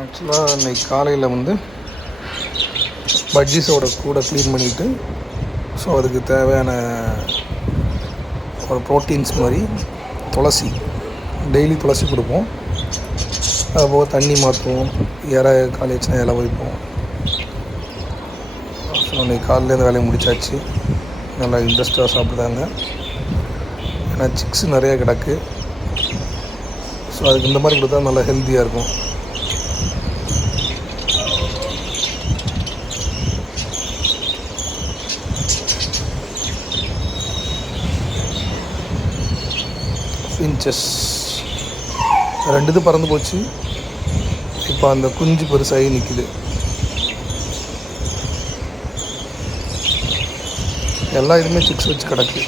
ஆக்சுவலாக இன்றைக்கி காலையில் வந்து பட்ஜீஸோட கூட க்ளீன் பண்ணிவிட்டு ஸோ அதுக்கு தேவையான ஒரு ப்ரோட்டீன்ஸ் மாதிரி துளசி டெய்லி துளசி கொடுப்போம். அதுபோக தண்ணி மாற்றுவோம், இலை காலேஜ்னா இலை வைப்போம். ஸோ இன்றைக்கி காலையிலேருந்து வேலையை முடித்தாச்சு. நல்லா இன்ட்ரெஸ்ட்டாக சாப்பிடுதாங்க. ஏன்னா சிக்ஸ் நிறையா கிடக்கு. ஸோ அதுக்கு இந்த மாதிரி கொடுத்தா நல்லா ஹெல்த்தியாக இருக்கும். ஃபின்ச்சஸ் 2 இது பறந்து போச்சு. இப்போ அந்த குஞ்சு பெருசாகி நிற்கிது. எல்லா இதுவுமே சிக்ஸ் வச்சு கிடக்கு.